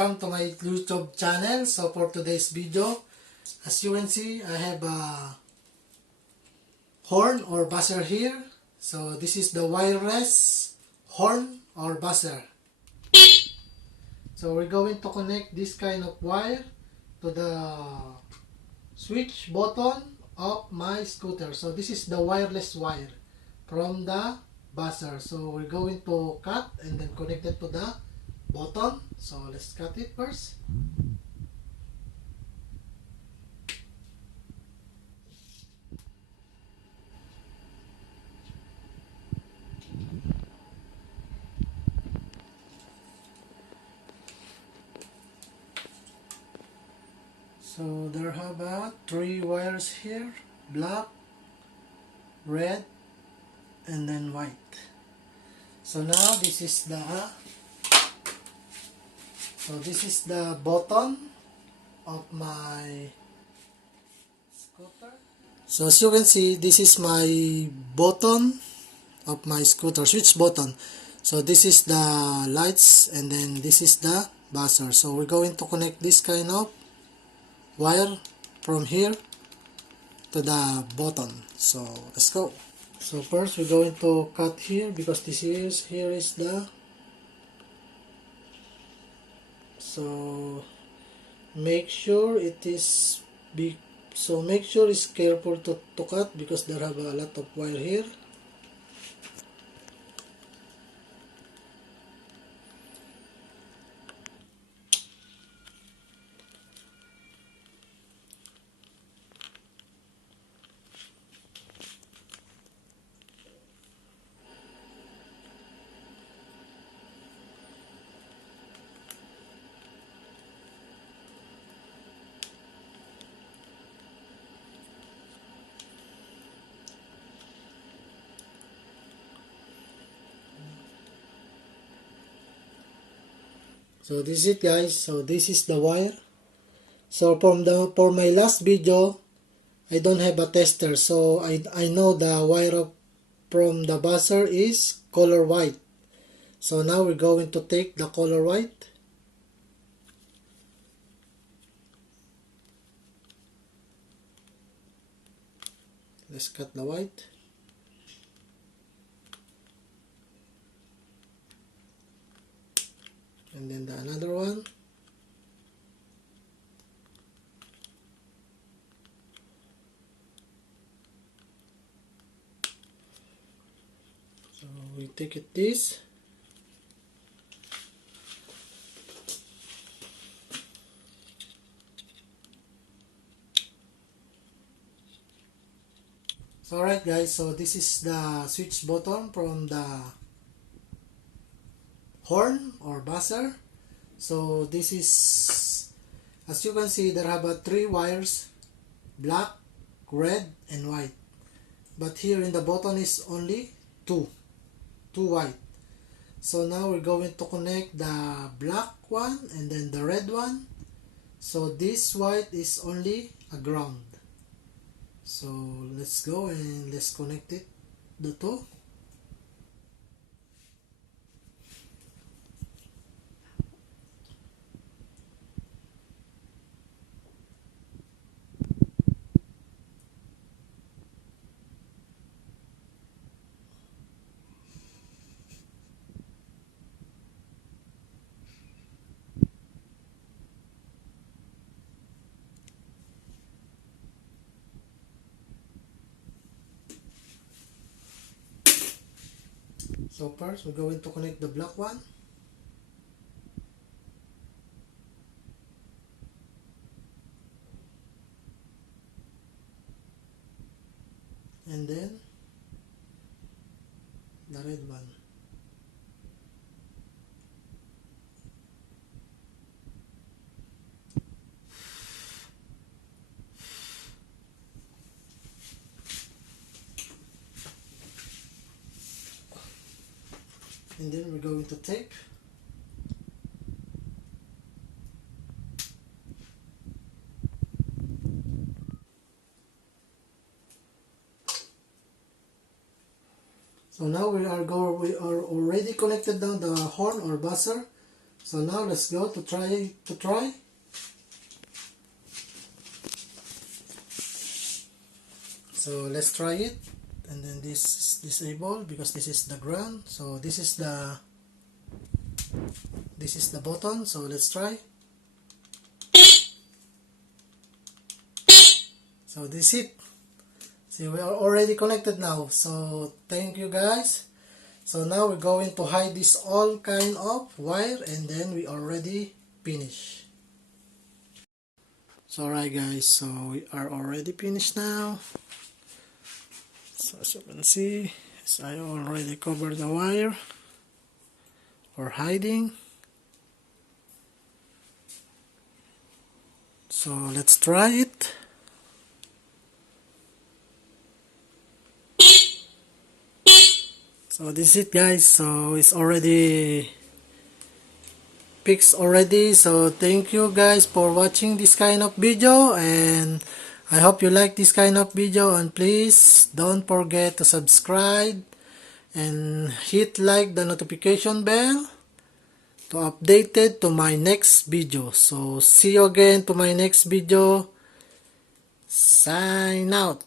welcome to my YouTube channel. So for today's video, as you can see, I have a horn or buzzer here. So this is the wireless horn or buzzer. So we're going to connect this kind of wire to the switch button of my scooter. So this is the wireless wire from the buzzer. So we're going to cut and then connect it to the button. So let's cut it first. So there are about 3 wires here, black, red, and then white. So now this is the button of my scooter. So as you can see, this is my button of my scooter, switch button. So this is the lights and then this is the buzzer. So we're going to connect this kind of wire from here to the button. So let's go. So first we're going to cut here because here is the, so make sure it is big, so make sure it's careful to cut because there have a lot of wire here. So this is it, guys. So this is the wire. So for my last video, I don't have a tester, so I know the wire from the buzzer is color white. So now we're going to take the color white. Let's cut the white. And then the another one. So we take it this. So alright guys, so this is the switch button from the horn or buzzer. So this is, as you can see, there have 3 wires, black, red, and white. But here in the button is only 2 white. So now we're going to connect the black one and then the red one. So this white is only a ground. So let's go and let's connect it, the 2. So first we're going to connect the black one. And then the red one. And then we're going to tape. So now we are already connected down the horn or buzzer. So now let's go to try. So let's try it, and then this is disabled because this is the ground. So this is the button. So let's try. So this is it. See, we are already connected now. So thank you guys. So now we're going to hide this all kind of wire, and then we already finished. So alright guys, so we are already finished now. So as you can see, I already covered the wire for hiding. So let's try it. So this is it guys, so it's already fixed already. So thank you guys for watching this kind of video, and I hope you like this kind of video, and please don't forget to subscribe and hit like the notification bell to updated to my next video. So see you again to my next video. Sign out.